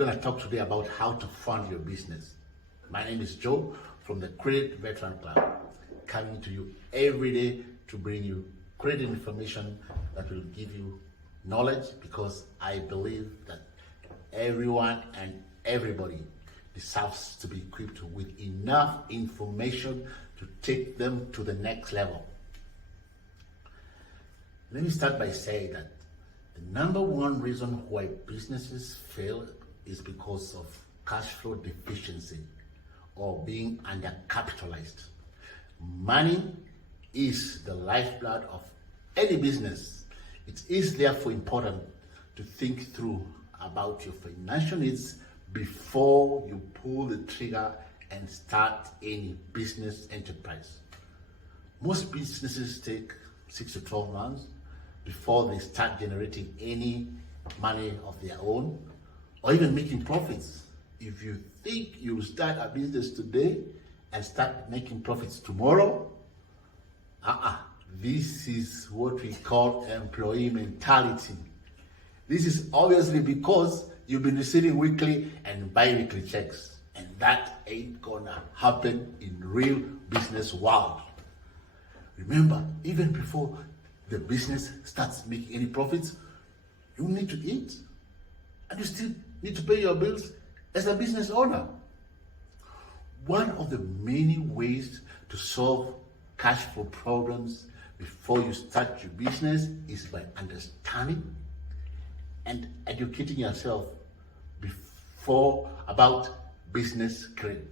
going to talk today about how to fund your business. My name is Joe from the Credit Veteran Club, coming to you every day to bring you credit information that will give you knowledge, because I believe that everyone and everybody deserves to be equipped with enough information to take them to the next level. Let me start by saying that the number one reason why businesses fail is because of cash flow deficiency or being undercapitalized. Money is the lifeblood of any business. It is therefore important to think through about your financial needs before you pull the trigger and start any business enterprise. Most businesses take 6 to 12 months before they start generating any money of their own or even making profits. If you think you'll start a business today and start making profits tomorrow, this is what we call employee mentality. This is obviously because you've been receiving weekly and bi-weekly checks, and that ain't gonna happen in real business world. Remember, even before the business starts making any profits, you need to eat, and you still need to pay your bills as a business owner. One of the many ways to solve cash flow problems before you start your business is by understanding and educating yourself before about business credit.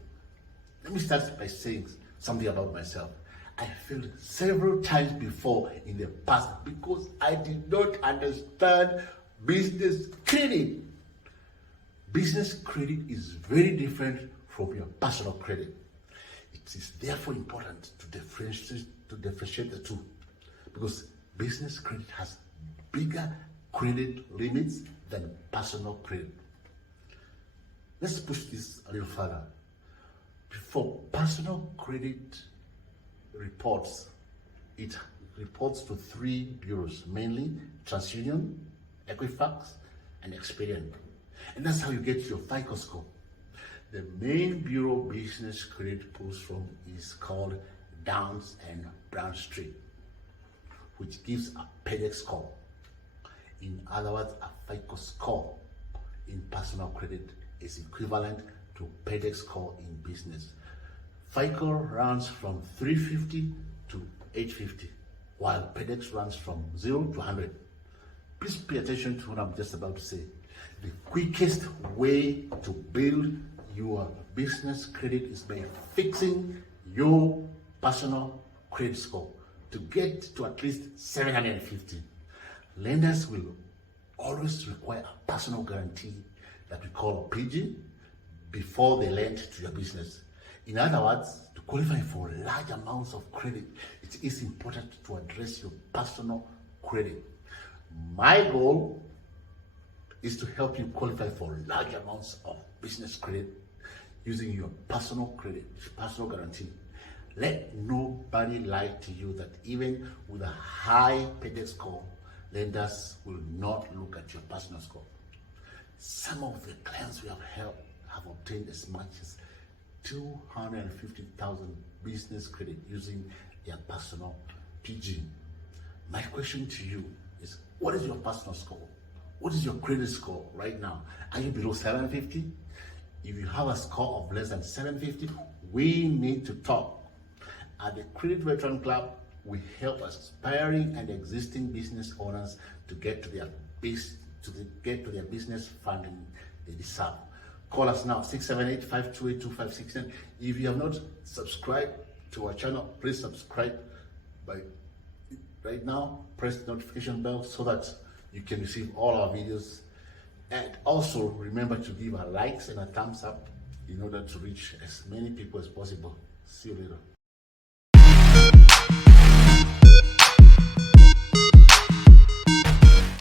Let me start by saying something about myself. I failed several times before in the past because I did not understand business credit. Business credit is very different from your personal credit. It is therefore important to differentiate the two, because business credit has bigger credit limits than personal credit. Let's push this a little further. For personal credit reports, it reports to 3 bureaus, mainly TransUnion, Equifax, and Experian. And that's how you get your FICO score. The main bureau business credit pulls from is called Downs and Bradstreet, which gives a paydex score. In other words, a FICO score in personal credit is equivalent to paydex score in business. FICO runs from 350 to 850, while paydex runs from 0 to 100. Please pay attention to what I'm just about to say. The quickest way to build your business credit is by fixing your personal credit score to get to at least 750. Lenders will always require a personal guarantee that we call a PG before they lend to your business. In other words, to qualify for large amounts of credit, it is important to address your personal credit. My goal is to help you qualify for large amounts of business credit using your personal credit, personal guarantee. Let nobody lie to you that even with a high paydex score, lenders will not look at your personal score. Some of the clients we have helped have obtained as much as 250,000 business credit using their personal PG. My question to you is, what is your personal score? What is your credit score right now? Are you below 750? If you have a score of less than 750, we need to talk. At the Credit Veteran Club, we help aspiring and existing business owners to get to their business funding they deserve. Call us now, 678-528-2569. If you have not subscribed to our channel, please subscribe right now. Press the notification bell so that you can receive all our videos. And also remember to give a likes and a thumbs up in order to reach as many people as possible. See you later.